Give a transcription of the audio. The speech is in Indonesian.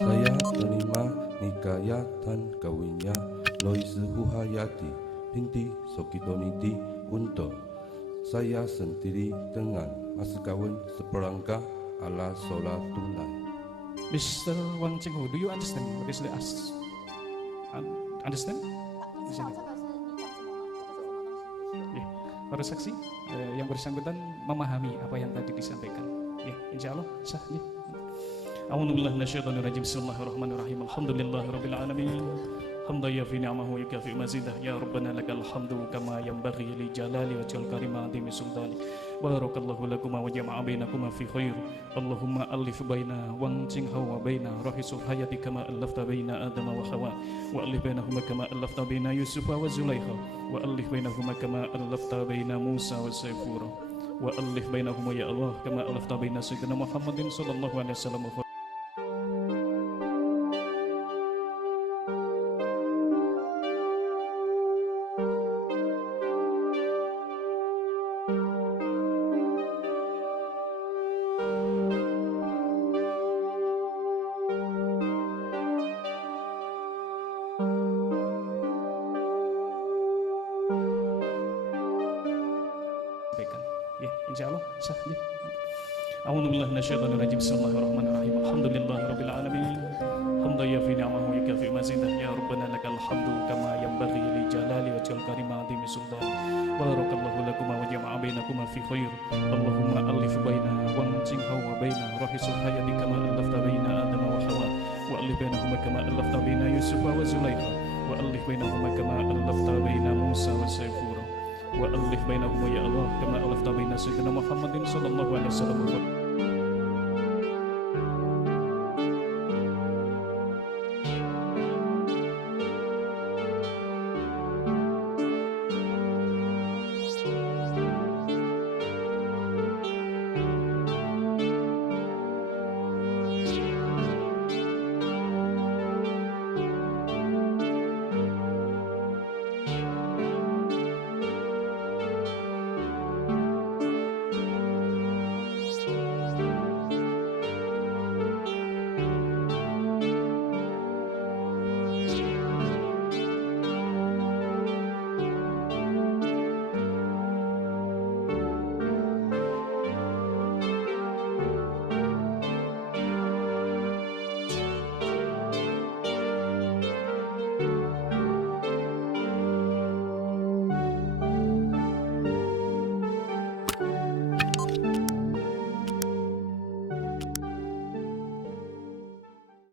Saya terima nikayatan kawinnya Loisuhu Hayati binti Sokitoniti Kunto. Saya sendiri dengan mas kawin seperangkat ala sholat tunai. Mr. Wang Chenghu, do you understand what is the understand? Di sini. Ya, para saksi yang bersangkutan memahami apa yang tadi disampaikan. Ya, insya Allah sah. Ya. A'udzubillahi minasyaitonirrajim. Bismillahirrahmanirrahim. Alhamdulillahirabbil alamin. Hamdan yafi ni'amahu wa yukafi mazidah. Ya Rabbana lakal hamdu kama yanbaghi li jalali wajhil karim azimi sultani. Barakallahu lakuma wa jama'a bainakuma fi khair. Allahumma alif baina Wang Chenghu wa baina Rahisul Hayati kama allafta baina Adam wa Hawa wa alif bainahuma kama allafta baina Yusuf wa Zulaikha wa alif bainahuma kama allafta baina Musa wa Saifura wa alif bainahuma ya Allah kama allafta baina Sayyidina Muhammadin sallallahu alaihi wasallam. Ya, insya Allah sah. Ya. A'udzubillahi minasyaitonirrajim. Bismillahirrahmanirrahim. Alhamdulillahirabbil alamin. Hamdan yafi ni'amahu wa yukafi mazidah. Ya Rabbana lakal hamdu kama yanbaghi li jalali wajhil karim azimi sultani. Barakallahu lakuma wa jama'a bainakuma fi khair. Allahumma alif baina Wang Chenghu wa baina Rahisul Hayati kama allafta baina Adam wa Hawa wa alif bainahuma kama allafta baina Yusuf wa Zulaikha wa alif bainahuma kama allafta baina Musa wa Saifura wa alif bainahuma ya Allah kama alafta baina Sayyidina Muhammadin sallallahu alaihi wasallam.